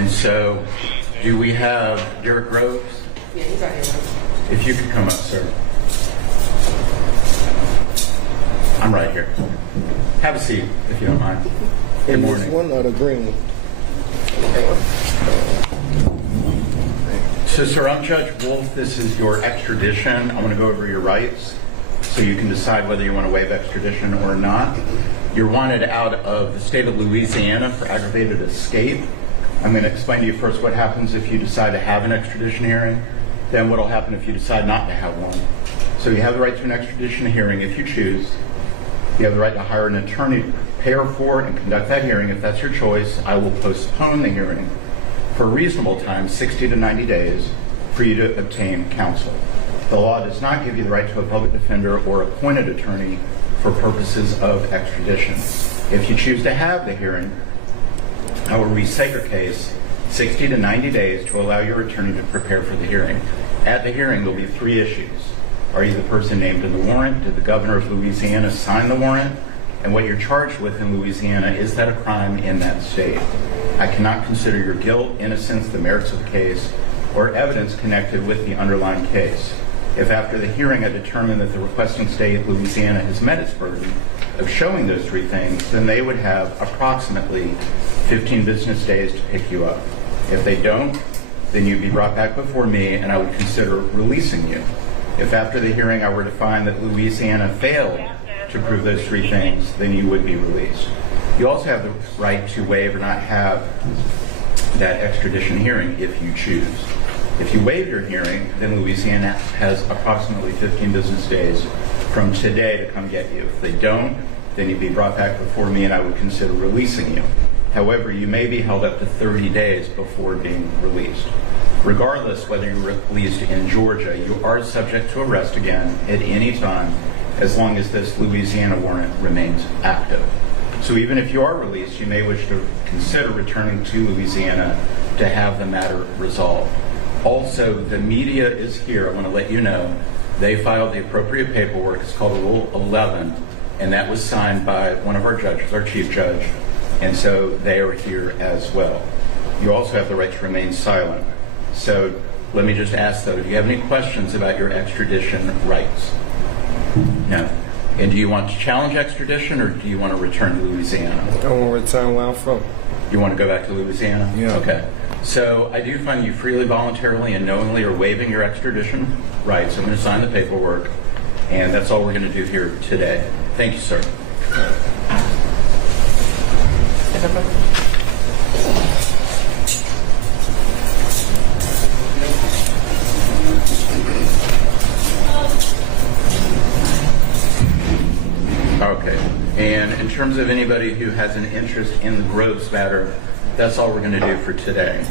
And so, do we have Derrick Groves? Yeah, he's right here. If you could come up, sir. I'm right here. Have a seat, if you don't mind. Good And morning. this one or the green one? So, sir, I'm Judge Wolf. This is your extradition. I'm going to go over your rights so you can decide whether you want to waive extradition or not. You're wanted out of the state of Louisiana for aggravated escape. I'm going to explain to you first what happens if you decide to have an extradition hearing, then what will happen if you decide not to have one. So you have the right to an extradition hearing if you choose. You have the right to hire an attorney to prepare for and conduct that hearing. If that's your choice, I will postpone the hearing for a reasonable time, 60 to 90 days, for you to obtain counsel. The law does not give you the right to a public defender or appointed attorney for purposes of extradition. If you choose to have the hearing, I will reset your case 60 to 90 days to allow your attorney to prepare for the hearing. At the hearing, there will be three issues. Are you the person named in the warrant? Did the governor of Louisiana sign the warrant? And what you're charged with in Louisiana, is that a crime in that state? I cannot consider your guilt, innocence, the merits of the case, or evidence connected with the underlying case. If after the hearing I determine that the requesting state, Louisiana, has met its burden of showing those three things, then they would have approximately 15 business days to pick you up. If they don't, then you'd be brought back before me and I would consider releasing you. If after the hearing I were to find that Louisiana failed to prove those three things, then you would be released. You also have the right to waive or not have that extradition hearing if you choose. If you waive your hearing, then Louisiana has approximately 15 business days from today to come get you. If they don't, then you'd be brought back before me and I would consider releasing you. However, you may be held up to 30 days before being released. Regardless whether you're released in Georgia, you are subject to arrest again at any time as long as this Louisiana warrant remains active. So even if you are released, you may wish to consider returning to Louisiana to have the matter resolved. Also, the media is here. I want to let you know they filed the appropriate paperwork. It's called Rule 11, and that was signed by one of our judges, our chief judge, and so they are here as well. You also have the right to remain silent. So let me just ask, though, do you have any questions about your extradition rights? No. And do you want to challenge extradition, or do you want to return to Louisiana? I want to return where I'm from. You want to go back to Louisiana? Yeah. Okay. So I do find you freely, voluntarily, and knowingly are waiving your extradition rights. I'm going to sign the paperwork, and that's all we're going to do here today. Thank you, sir. Okay. And in terms of anybody who has an interest in the Groves matter, that's all we're going to do for today.